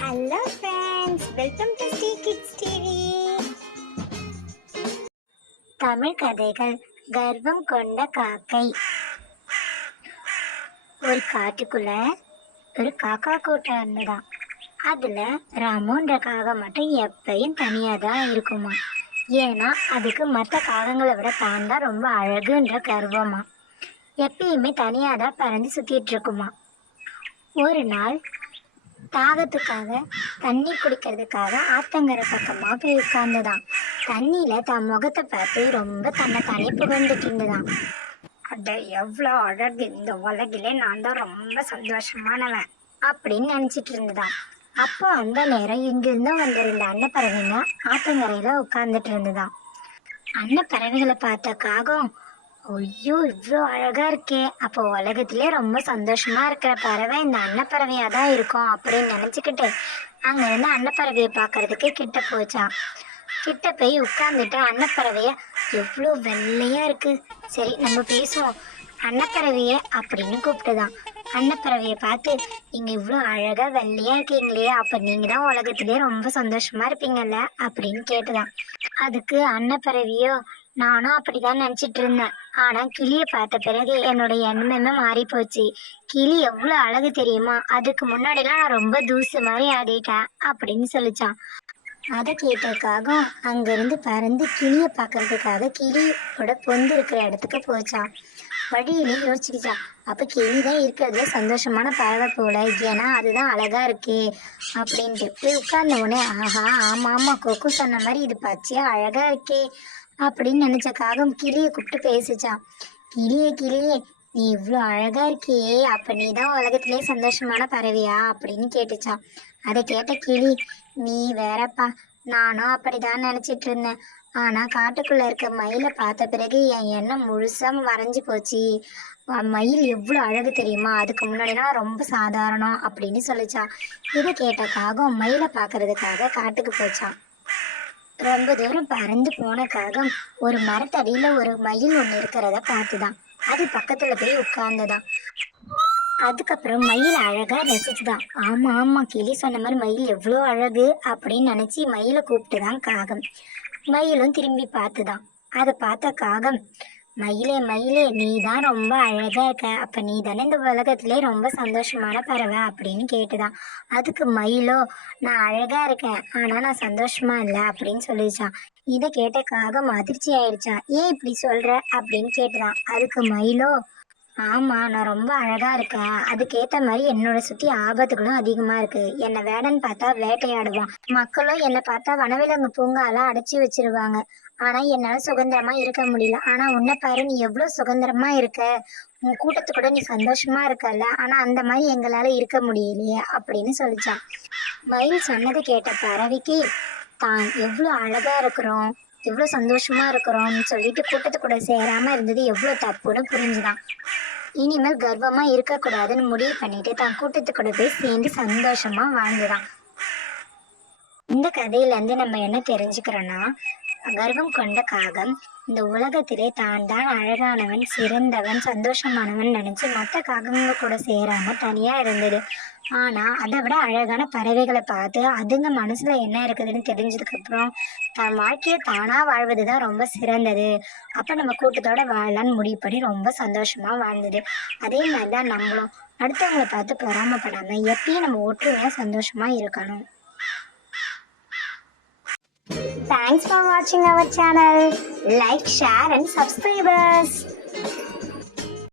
Hello friends, welcome to Sri kids TV. Tamil கதைகள். கர்வம் கொண்ட காக்கை. ஒரு காட்டுக்குள்ள ஒரு காக்கா கூட்டம் இருந்ததாம். அதுல ராமுன்ற காகை மட்டும் எப்பயும் தனியா தான் இருக்குமா. ஏன்னா அதுக்கு மற்ற காகங்களை விட தான் தான் ரொம்ப அழகுன்ற கர்வமா. எப்பயுமே தனியா தான் பறந்து சுத்திட்டு இருக்குமா. ஒரு நாள் தாகத்துக்காக தண்ணி குடிக்கிறதுக்காக ஆத்தங்கரை பக்கமா போய் உட்கார்ந்துதான். தண்ணியில தன் முகத்தை பார்த்து ரொம்ப தன்னை தனி புகழ்ந்துட்டு இருந்துதான். அட எவ்வளோ அழகு, இந்த உலகிலே நான் தான் ரொம்ப சந்தோஷமானவன் அப்படின்னு நினைச்சிட்டு இருந்துதான். அப்போ அந்த நேரம் இங்கிருந்தும் வந்திருந்த அன்னப்பறவைங்க ஆத்தங்கரையில உட்கார்ந்துட்டு இருந்துதான். அன்னப்பறவைகளை பார்த்த காகம், ஐயோ இவ்வளோ அழகா இருக்கே, அப்போ உலகத்திலே ரொம்ப சந்தோஷமா இருக்கிற பறவை இந்த அன்னப்பறவையா தான் இருக்கும் அப்படின்னு நினைச்சுக்கிட்டு அங்க இருந்து அன்னப்பறவையை பார்க்கறதுக்கு கிட்ட போச்சான். கிட்ட போய் உட்கார்ந்துட்டு அன்னப்பறவைய, எவ்வளோ வெள்ளையா இருக்கு, சரி நம்ம பேசுவோம் அன்னப்பறவைய அப்படின்னு கூப்பிட்டுதான். அன்னப்பறவையை பார்த்து, நீங்க இவ்வளோ அழகா வெள்ளையா இருக்கீங்களே, அப்ப நீங்க தான் உலகத்திலே ரொம்ப சந்தோஷமா இருப்பீங்கல்ல அப்படின்னு கேட்டுதான். அதுக்கு அன்னப்பறவையோ, நானும் அப்படிதான் நினைச்சிட்டு இருந்தேன், ஆனா கிளிய பார்த்த பிறகு என்னோட எண்ணமே மாறி போச்சு. கிளி எவ்வளவு அழகு தெரியுமா, அதுக்கு முன்னாடிலாம் நான் ரொம்ப தூசு மாதிரி ஆடிட்டேன் அப்படின்னு சொல்லிச்சான். அதை கேட்டதுக்காக அங்கிருந்து பறந்து கிளிய பாக்குறதுக்காக கிளியோட பொந்து இருக்கிற இடத்துக்கு போச்சான். வழியிலே யோசிச்சுக்கிச்சான், அப்ப கிளிதான் இருக்கிறதுல சந்தோஷமான பறவை போல, ஏன்னா அதுதான் அழகா இருக்கே அப்படின்ட்டு போய் உட்கார்ந்த உடனே, ஆஹா ஆமா ஆமா, கொக்கு சொன்ன மாதிரி இது பச்சையா அழகா இருக்கே அப்படின்னு நினைச்ச காகம் கிளியை கூப்பிட்டு பேசிச்சான். கிளியே கிளியே, நீ இவ்வளோ அழகா இருக்கியே, அப்ப நீ தான் உலகத்திலே சந்தோஷமான பறவையா அப்படின்னு கேட்டுச்சான். அதை கேட்ட கிளி, நீ வேறப்பா, நானும் அப்படிதான் நினைச்சிட்டு இருந்தேன், ஆனா காட்டுக்குள்ள இருக்க மயிலை பார்த்த பிறகு என் எண்ணம் முழுசா மறைஞ்சு போச்சு. மயில் எவ்வளோ அழகு தெரியுமா, அதுக்கு முன்னாடிலாம் ரொம்ப சாதாரணம் அப்படின்னு சொல்லிச்சான். இதை கேட்ட காகம் மயிலை பார்க்கறதுக்காக காட்டுக்கு போச்சான். ரொம்ப தூரம் பறந்து போன காகம் ஒரு மரத்தடியில ஒரு மயில் ஒண்ணு இருக்கிறத பார்த்துதான். அது பக்கத்துல போய் உட்கார்ந்துதான். அதுக்கப்புறம் மயில் அழகா ரசிச்சுதான். ஆமா ஆமா, கிளி சொன்ன மாதிரி மயில் எவ்வளோ அழகு அப்படின்னு நினைச்சு மயிலை கூப்பிட்டுதான் காகம். மயிலும் திரும்பி பார்த்துதான். அதை பார்த்த காகம், மயிலே மயிலே, நீ தான் ரொம்ப அழகா இருக்க, அப்ப நீ தானே இந்த உலகத்திலே ரொம்ப சந்தோஷமான பறவை அப்படின்னு கேட்டுதான். அதுக்கு மயிலோ, நான் அழகா இருக்கேன், ஆனா நான் சந்தோஷமா இல்லை அப்படின்னு சொல்லிச்சான். இதை கேட்ட காகம் அதிர்ச்சி ஆயிடுச்சான். ஏன் இப்படி சொல்ற அப்படின்னு கேட்டுதான். அதுக்கு மயிலோ, ஆமா நான் ரொம்ப அழகா இருக்கேன், அதுக்கேத்த மாதிரி என்னோட சுத்தி ஆபத்துகளும் அதிகமா இருக்கு. என்னை வேடன்னு பார்த்தா வேட்டையாடுவான், மக்களும் என்னை பார்த்தா வனவிலங்கு பூங்காலாம் அடைச்சி வச்சிருவாங்க, ஆனா என்னால சுதந்திரமா இருக்க முடியல. ஆனா உன்னை பாரு, நீ எவ்வளவு சுதந்திரமா இருக்க, உன் கூட்டத்து கூட நீ சந்தோஷமா இருக்கல்ல, ஆனா அந்த மாதிரி எங்களால இருக்க முடியலையே அப்படின்னு சொல்லிச்சான். மயில் சொன்னதை கேட்ட பறவைக்கு, தான் எவ்வளவு அழகா இருக்கிறோம், எவ்வளவு சந்தோஷமா இருக்கிறோம்னு சொல்லிட்டு கூட்டத்து கூட சேராம இருந்தது எவ்வளவு தப்புன்னு புரிஞ்சுதான். இனிமேல் கர்வமா இருக்கக்கூடாதுன்னு முடிவு பண்ணிட்டு தான் கூட்டத்து கூட போய் சேர்ந்து சந்தோஷமா வாழ்ந்துதான். இந்த கதையில இருந்து நம்ம என்ன தெரிஞ்சுக்கிறோம்னா, கர்வம் கொண்ட காகம் இந்த உலகத்திலே தான் தான் அழகானவன், சிறந்தவன், சந்தோஷமானவன் நினைச்சு மற்ற காகங்க கூட சேராம தனியா இருந்தது. ஆனா அதை விட அழகான பறவைகளை பார்த்து அதுங்க மனசுல என்ன இருக்குதுன்னு தெரிஞ்சதுக்கு அப்புறம் தன் வாழ்க்கையை தானா வாழ்வதுதான் ரொம்ப சிறந்தது, அப்ப நம்ம கூட்டத்தோட வாழலான்னு முடிவு பண்ணி ரொம்ப சந்தோஷமா வாழ்ந்தது. அதே மாதிரிதான் நம்மளும் அடுத்தவங்களை பார்த்து பொறாமப்படாம எப்பயும் நம்ம ஒற்றுமையா சந்தோஷமா இருக்கணும். Thanks for watching our channel. Like, share and subscribe us.